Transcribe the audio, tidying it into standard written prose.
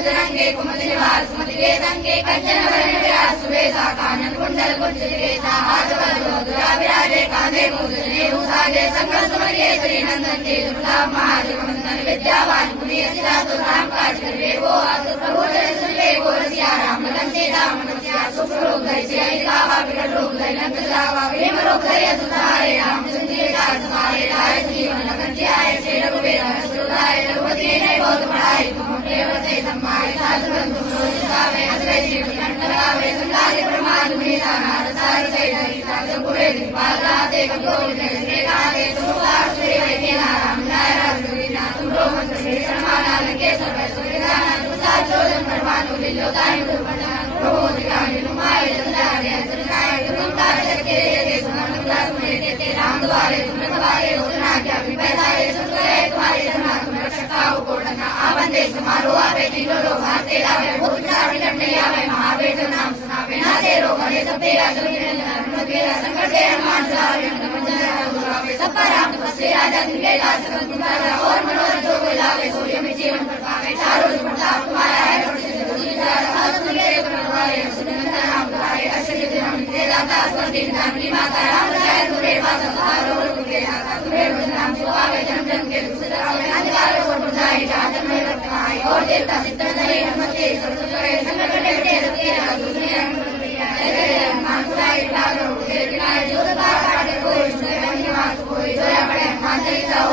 भजरंगे कुमति निवास सुमति के संगे कंचन वरण विराज सुबेसा कानन कुंडल कुंचित केसा हाथ वज्र दुरा विराजे कांधे मूल जनेऊ साजे संग सुमन केसरी नंदन तेज प्रताप महाजगवंदन विद्यावान गुणी अति दातो राम काज करे वो आतुर प्रभु जन सुनले वो रसिया राम लगन सीता मन सिया सुख रोग धरि सियाई लावा विकट रोग धरि लंक लावा भीम रोग धरि असुधारे रामचंद्र के काज सवारे लाए जीवन लगन जियाए श्री रघुवीर रसुलाए रघुपति ने बहुत बड़ाई तुम प्रेमते सम्माय साधु बंधु रोज गावे अजय जीवन कंठ गावे संगारे ब्रह्मांड में नारद सार जय हरि साधु गुरे दिपाल राधे गोविंद जय गावे तुम पार श्री वैद्य नारायण नारायण गुरुना तुम रोमन श्री शर्माना लंके सर्व सुविधाना तुम साचोदन परमानु लिलो ताई दुर्बना प्रभु दिखाने नुमाय जंदारे अंतरकाय तुम तार के के सुमन क्लास में के राम द्वारे तुम सवारे उतना क्या भी पैसा ये सुन करे तुम्हारी धर्मा तुम रक्षकाओ कोटना आबंदे समारो आवे तीनों लोग हाथे लावे भूत चावड़ी करने आवे महावीर नाम सुनावे ना दे रो भले सब तेरा तेरा संकट से हनुमान चावे सब पर राम तपस्वी राजा जिनके लाज सकल तुम्हारा और मनोरथ जो कोई लावे सूर्य में जीवन प्रभावे चारों जुग प्रताप तुम्हारा है दाता स्वर्गीय नामनी माता राम जय तुरे पास सहारो तुरे आका तुरे नाम सुहावे जन्म जन्म के दुख सदावे अधिकार और बुझाई जान में रखवाई और देवता सिद्ध धरे नमस्ते सब करे संकट कटे कटे रखे दुनिया में मानसाई लागो के बिना जो दाता काटे कोई सुने नहीं मात कोई जोया पड़े मान चली जाओ